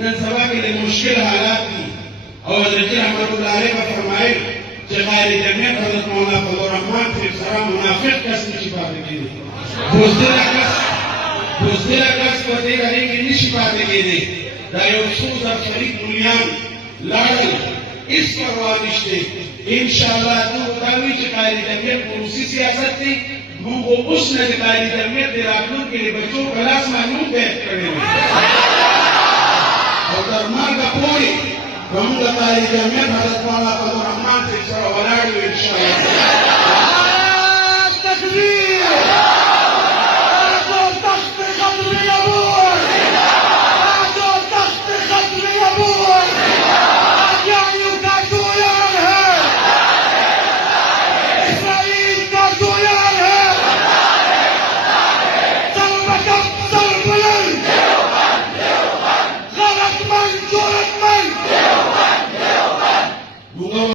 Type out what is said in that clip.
सभा के लिए मुश्किल हालात थी और नजीर रहमतुल्लाह अलैह का फरमाए कि ग़ैर जमीयत हज़रत मौलाना फजलुर रहमान से सारा मुनाफिक कसम छिपाते के बुज़दिल कस को दे रहे कि नहीं छिपाते के लिए दायूसूस और शरीक बुनियान लाडल इस परवानिश थे इंशाअल्लाह तो बतावी कि ग़ैर जमीयत को उसी सियासत थी वो उस ग़ैर जमीयत के राखून के लिए बच्चों क्लास मालूम बैठ करेंगे और दरमार का पूरी हम ग़ैर जमीयत हज़रत मौलाना फजलुर रहमान से सारा वलाड इंशाअल्लाह